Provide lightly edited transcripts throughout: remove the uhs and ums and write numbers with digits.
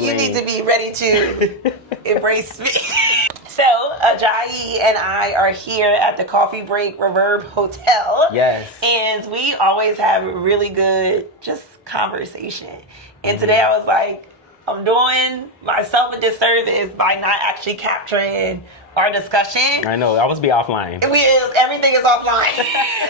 feeling. you need to be ready to embrace me. So, Ajayi and I are here at the Coffee Break Reverb Hotel. Yes. And we always have really good just conversation. And today I was like, I'm doing myself a disservice by not actually capturing our discussion. I know, I was be offline. Everything is offline.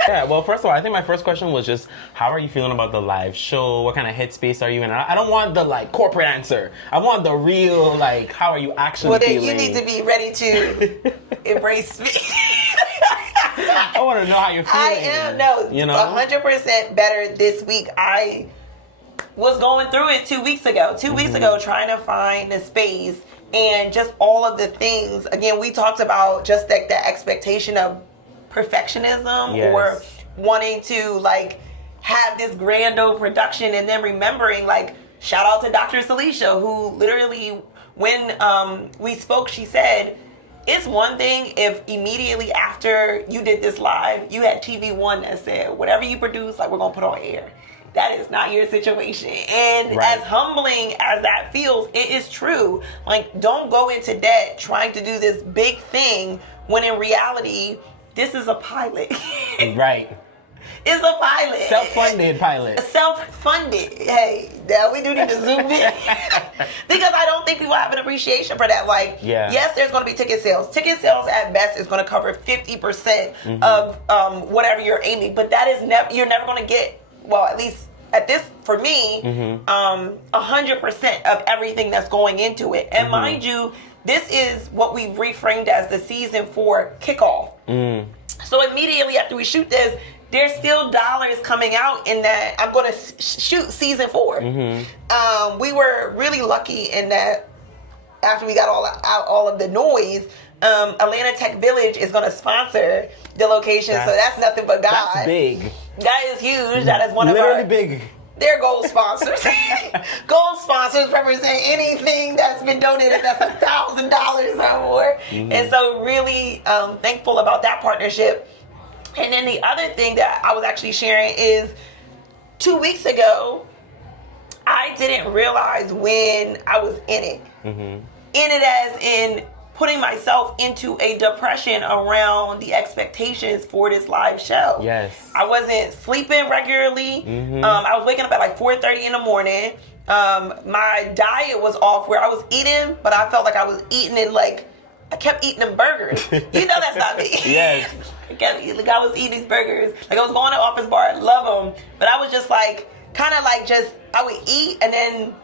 Yeah, well, first of all, I think my first question was just, how are you feeling about the live show? What kind of headspace are you in? I don't want the, corporate answer. I want the real, how are you actually feeling? Well, then you need to be ready to embrace me. I want to know how you're feeling. You know? 100% better this week. I was going through it 2 weeks ago. 2 weeks ago, trying to find the space and just all of the things. Again, we talked about just the expectation of perfectionism or wanting to have this grand old production, and then remembering shout out to Dr. Salisha, who literally when we spoke, she said, it's one thing if immediately after you did this live, you had TV One that said, whatever you produce, we're going to put on air. That is not your situation. And as humbling as that feels, it is true. Don't go into debt trying to do this big thing when in reality, this is a pilot. Right. It's a pilot. Self-funded pilot. Self-funded. Hey, now we do need to zoom in. Because I don't think people have an appreciation for that. Yes, there's going to be ticket sales. Ticket sales at best is going to cover 50% of whatever you're aiming. But that is you're never going to get, well, at least at this, for me, 100% of everything that's going into it. And mind you, this is what we've reframed as the season 4 kickoff. So immediately after we shoot this, there's still dollars coming out in that I'm going to shoot season 4. We were really lucky in that after we got all of the noise, Atlanta Tech Village is going to sponsor the location, so that's nothing but God. That's big. That is huge. That is one of literally big. They're gold sponsors. Gold sponsors represent anything that's been donated that's $1,000 or more. And so really thankful about that partnership. And then the other thing that I was actually sharing is 2 weeks ago, I didn't realize when I was in it. In it as in putting myself into a depression around the expectations for this live show. Yes. I wasn't sleeping regularly. I was waking up at 4:30 in the morning. My diet was off where I was eating, but I felt like I was eating in I kept eating them burgers. You know that's not me. Yes. I was eating these burgers. I was going to Office Bar. I love them. But I was just I would eat and then,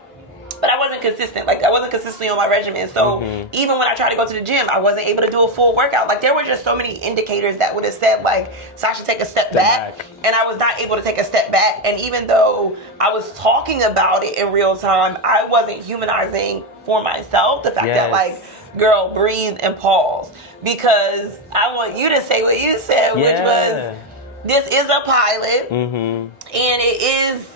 but I wasn't consistent. I wasn't consistently on my regimen. So even when I tried to go to the gym, I wasn't able to do a full workout. There were just so many indicators that would have said Sasha, take a step back. And I was not able to take a step back. And even though I was talking about it in real time, I wasn't humanizing for myself the fact that girl, breathe and pause. Because I want you to say what you said, which was, this is a pilot. And it is,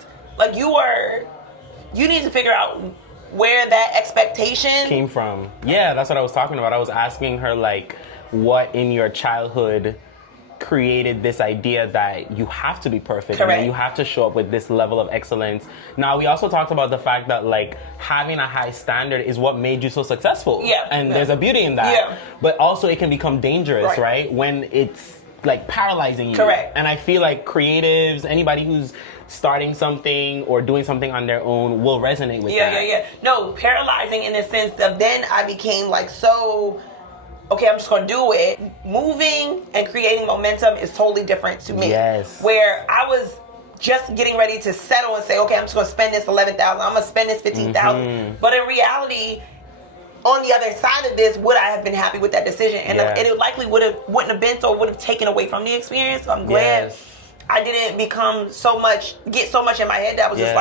you need to figure out where that expectation came from. Yeah, that's what I was talking about. I was asking her, what in your childhood created this idea that you have to be perfect and that you have to show up with this level of excellence. Now, we also talked about the fact that having a high standard is what made you so successful. And there's a beauty in that. But also it can become dangerous, right? When it's paralyzing you. And I feel like creatives, anybody who's starting something or doing something on their own will resonate with that. No, paralyzing in the sense of then I became so, okay, I'm just going to do it. Moving and creating momentum is totally different to me. Where I was just getting ready to settle and say, okay, I'm just going to spend this $11,000. I'm going to spend this $15,000. But in reality, on the other side of this, would I have been happy with that decision? And it likely wouldn't have been, so it would have taken away from the experience. So I'm glad I didn't get so much in my head that I was just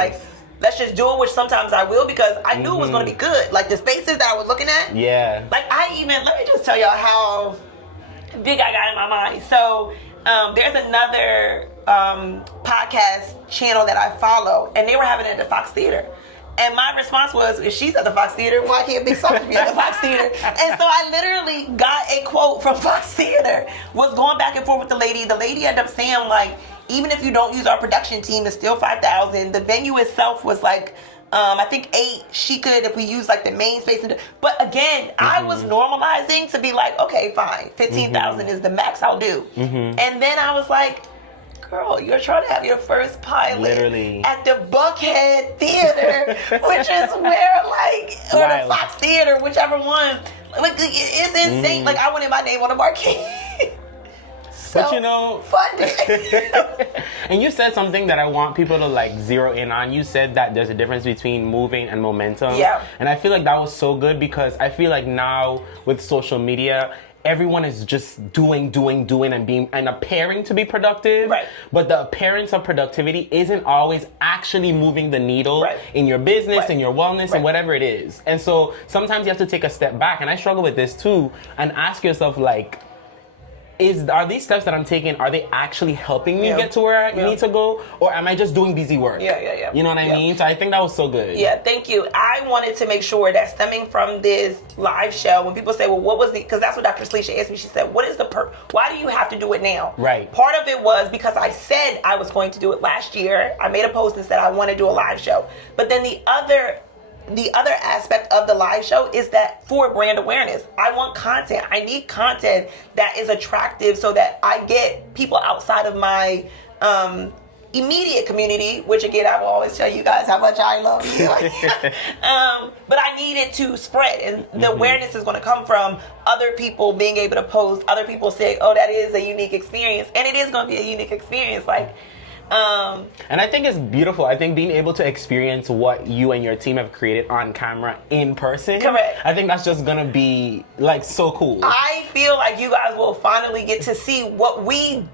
let's just do it, which sometimes I will, because I knew it was going to be good. The spaces that I was looking at. Let me just tell y'all how big I got in my mind. So there's another podcast channel that I follow, and they were having it at the Fox Theater. And my response was, if she's at the Fox Theater, why can't Big Sasha be at the Fox Theater? And so I literally got a quote from Fox Theater, was going back and forth with the lady. The lady ended up saying, even if you don't use our production team, it's still $5,000. The venue itself was I think 8 she could if we use like the main space. But again, I was normalizing to be like, okay, fine, 15,000 is the max I'll do. And then I was like, girl, you're trying to have your first pilot literally at the Buckhead Theater, which is where like, or the Fox Theater, whichever one. Like, it's insane. Like, I wanted my name on the marquee. But you know, and you said something that I want people to like zero in on. You said that there's a difference between moving and momentum. Yeah. And I feel like that was so good because I feel like now with social media, everyone is just doing and being and appearing to be productive. Right. But the appearance of productivity isn't always actually moving the needle in your business, in your wellness, and whatever it is. And so sometimes you have to take a step back, and I struggle with this too, and ask yourself like, are these steps that I'm taking, are they actually helping me get to where I need to go? Or am I just doing busy work? Yeah. You know what I mean? So I think that was so good. Yeah, thank you. I wanted to make sure that stemming from this live show, when people say, well, what was the, because that's what Dr. Salisha asked me. She said, what is the why do you have to do it now? Right. Part of it was because I said I was going to do it last year. I made a post and said I want to do a live show. But then the other aspect of the live show is that for brand awareness, I want content. I need content that is attractive so that I get people outside of my immediate community, which again, I will always tell you guys how much I love you. But I need it to spread, and the awareness is going to come from other people being able to post, other people saying, oh, that is a unique experience, and it is going to be a unique experience. Like, and I think it's beautiful. I think being able to experience what you and your team have created on camera in person. Correct. I think that's just gonna be like so cool. I feel like you guys will finally get to see what we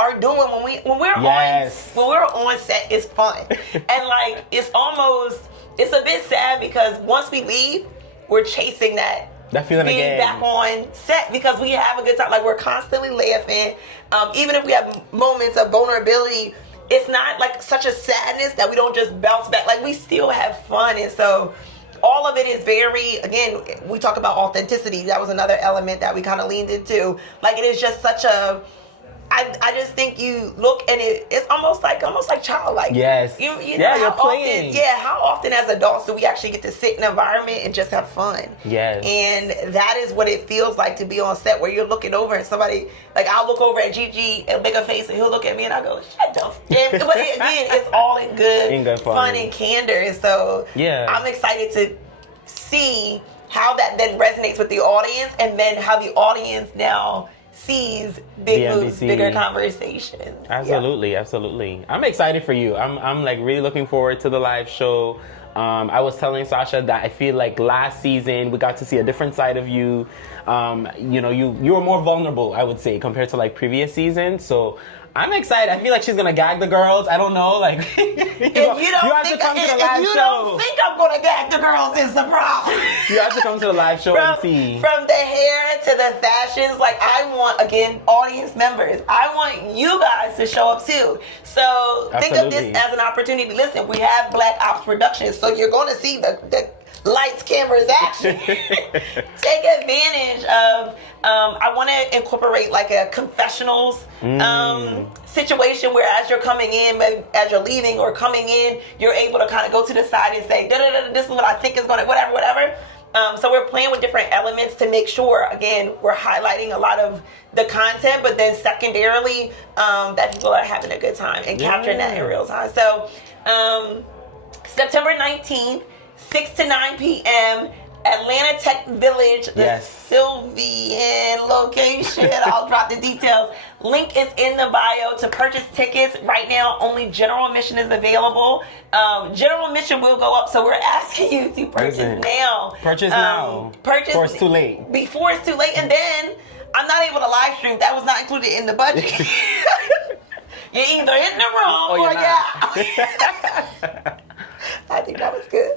are doing when we're on set. It's fun, and like it's a bit sad because once we leave, we're chasing that feeling being again. back on set because we have a good time. Like we're constantly laughing. Even if we have moments of vulnerability, it's not like such a sadness that we don't just bounce back. Like we still have fun. And so all of it is very, again, we talk about authenticity. That was another element that we kind of leaned into. Like it is just such a, I just think you look and it's almost like childlike. Yes. You know, you're playing. How often as adults do we actually get to sit in an environment and just have fun? Yes. And that is what it feels like to be on set where you're looking over and somebody, like I'll look over at Gigi and make a face and he'll look at me and I go, shut up. But again, it's all in good fun and candor. And so I'm excited to see how that then resonates with the audience and then how the audience now sees big moves, bigger conversations. Absolutely. I'm excited for you. I'm like really looking forward to the live show. I was telling Sasha that I feel like last season we got to see a different side of you. You know, you were more vulnerable, I would say, compared to like previous seasons. So I'm excited. I feel like she's gonna gag the girls. I don't know, like you have to come to the live show. Don't think I'm gonna gag the girls, it's a problem. You have to come to the live show and see. From the hair to the fashions, like I want, again, audience members. I want you guys to show up too. So think of this as an opportunity. Listen, we have Black Ops Productions, so you're gonna see the lights, cameras, action. Take advantage of, I want to incorporate like a confessionals situation where as you're coming in, as you're leaving or coming in, you're able to kind of go to the side and say, this is what I think is going to, whatever. So we're playing with different elements to make sure, again, we're highlighting a lot of the content, but then secondarily, that people are having a good time and capturing that in real time. So September 19th, 6 to 9 p.m., Atlanta Tech Village, the Sylvian location. I'll drop the details. Link is in the bio to purchase tickets. Right now, only general admission is available. General admission will go up, so we're asking you to purchase now. Purchase now. Purchase before it's too late. Before it's too late, and then I'm not able to live stream. That was not included in the budget. You're either in the room or you're not. I think that was good.